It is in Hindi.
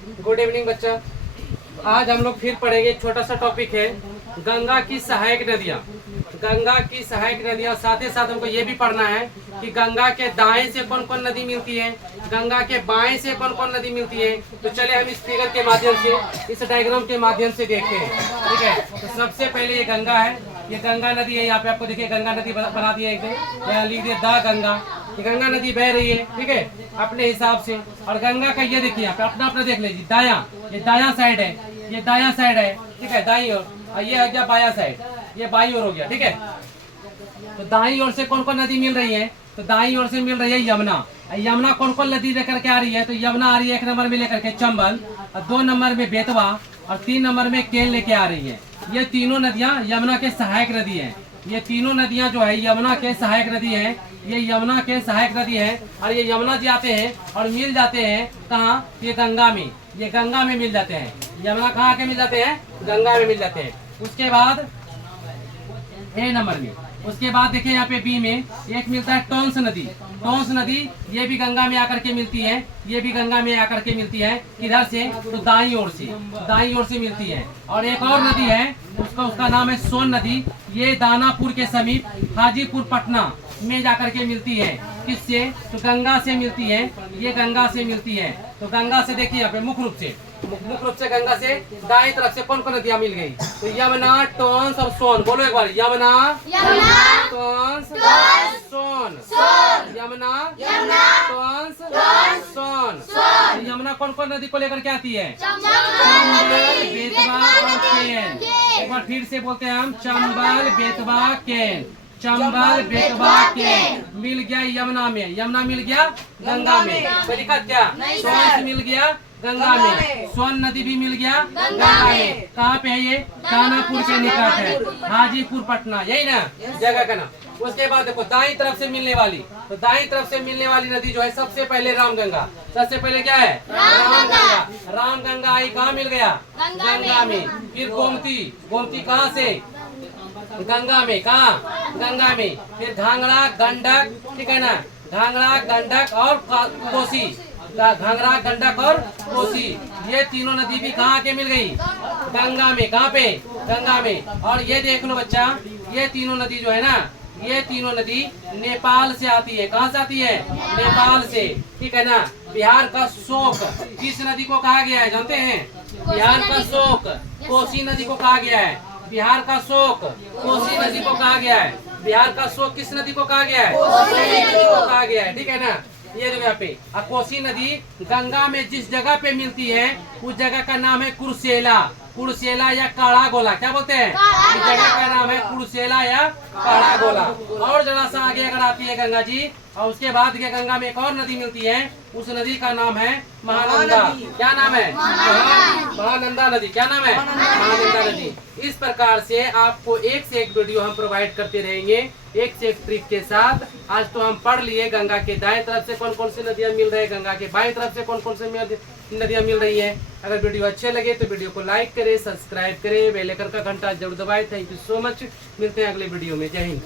गुड इवनिंग बच्चा। आज हम लोग फिर पढ़ेंगे। छोटा सा टॉपिक है गंगा की सहायक नदियाँ। गंगा की सहायक नदियाँ, साथ ही साथ हमको ये भी पढ़ना है कि गंगा के दाएं से कौन कौन नदी मिलती है, गंगा के बाएं से कौन कौन नदी मिलती है। तो चले हम इस फिगर के माध्यम से, इस डायग्राम के माध्यम से देखते हैं। ठीक है, तो सबसे पहले ये गंगा है, ये गंगा नदी है। यहाँ पे आपको देखिए गंगा नदी बना दी है एकदम, यहाँ लिख दिए द गंगा। ये गंगा नदी बह रही है, ठीक है, अपने हिसाब से। और गंगा का ये देखिए यहाँ पे अपना अपना देख लीजिए, दायां, ये दायां साइड है, ये दायां साइड है, ठीक है, दाईं ओर। और ये हो गया बायां साइड, ये बाईं ओर हो गया, ठीक है। तो दाईं ओर से कौन कौन नदी मिल रही है, तो दाईं ओर से मिल रही है यमुना। यमुना कौन कौन नदी लेकर के आ रही है, तो यमुना आ रही है 1 नंबर में लेकर के चंबल, और 2 नंबर में बेतवा, और 3 नंबर में केन लेके आ रही है। ये तीनों नदियां यमुना के सहायक नदी है। ये तीनों नदियां जो है यमुना के सहायक नदी है, ये यमुना के सहायक नदी है। और ये यमुना जी आते हैं और मिल जाते हैं कहाँ, ये गंगा में, ये गंगा में मिल जाते हैं। यमुना कहाँ के मिल जाते हैं, गंगा में मिल जाते हैं। उसके बाद ए नंबर में, उसके बाद देखिए यहाँ पे बी में एक मिलता है टोंस नदी। टोंस नदी ये भी गंगा में आकर के मिलती है, ये भी गंगा में आकर के मिलती है। किधर से, तो दाईं ओर से, दाईं ओर से मिलती है। और एक और नदी है, उसका नाम है सोन नदी। ये दानापुर के समीप हाजीपुर पटना में जाकर के मिलती है। किससे, तो गंगा से मिलती है, ये गंगा से मिलती है। तो गंगा से देखिए यहाँ पे मुख्य रूप से गंगा से दाएं तरफ से कौन कौन नदियां मिल गई, तो यमुना, टोंस और सोन। बोलो एक बार, यमुना, टोंस, सोन, यमुना, टोंस, सोन। यमुना कौन कौन नदी को लेकर के आती है, चंबल, बेतवा और केन। एक बार फिर से बोलते हैं हम, चंबल, बेतवा, केन। चंबल, बेतवा, केन मिल गया यमुना में, यमुना मिल गया गंगा में। तो लिखा क्या, सोन मिल गया गंगा में, सोन नदी भी मिल गया गंगा में। कहाँ पे है ये, दानापुर के निकट है, हाजीपुर पटना, यही ना जगह का नाम। उसके बाद देखो दाईं तरफ से मिलने वाली, तो दाईं तरफ से मिलने वाली नदी जो है सबसे पहले रामगंगा। सबसे पहले क्या है, रामगंगा। रामगंगा आई कहाँ मिल गया, गंगा में। फिर गोमती, गोमती कहाँ से, गंगा में, कहाँ, गंगा में। फिर घाघरा, गंडक, ठीक है ना, घाघरा, गंडक और कोसी, घाघरा, गंडक और कोसी, ये तीनों नदी भी कहाँ के मिल गई, गंगा में। कहाँ पे, गंगा में। और ये देख लो बच्चा, ये तीनों नदी जो है ना, ये तीनों नदी नेपाल से आती है। कहाँ से आती है, नेपाल से, ठीक है ना। बिहार का शोक किस नदी को कहा गया है, जानते हैं, बिहार का शोक कोसी नदी को कहा गया है। बिहार का शोक कोसी नदी को कहा गया है। बिहार का शोक किस नदी को कहा गया है, कोसी नदी को कहा गया है, ठीक है ना। ये देखो यहाँ पे कोसी नदी गंगा में जिस जगह पे मिलती है उस जगह का नाम है कुर्सेला, कुर्सेला या काड़ा गोला। क्या बोलते हैं, इस जगह का नाम है कुर्सेला या काड़ा गोला। और जरा सा आगे अगर आती है गंगा जी, और उसके बाद के गंगा में एक और नदी मिलती है, उस नदी का नाम है महानंदा। क्या नाम है, महानंदा नदी। क्या नाम है, महानंदा नदी। इस प्रकार से आपको एक से एक वीडियो हम प्रोवाइड करते रहेंगे, एक से एक ट्रिक के साथ। आज तो हम पढ़ लिए गंगा के दाएं तरफ से कौन कौन सी नदियां मिल रही है, गंगा के बाएं तरफ से कौन कौन सी नदियां मिल रही है। अगर वीडियो अच्छे लगे तो वीडियो को लाइक करें, सब्सक्राइब करें, बेल आइकन का घंटा जरूर दबाएं। Thank you so much. मिलते हैं अगले वीडियो में। जय हिंद।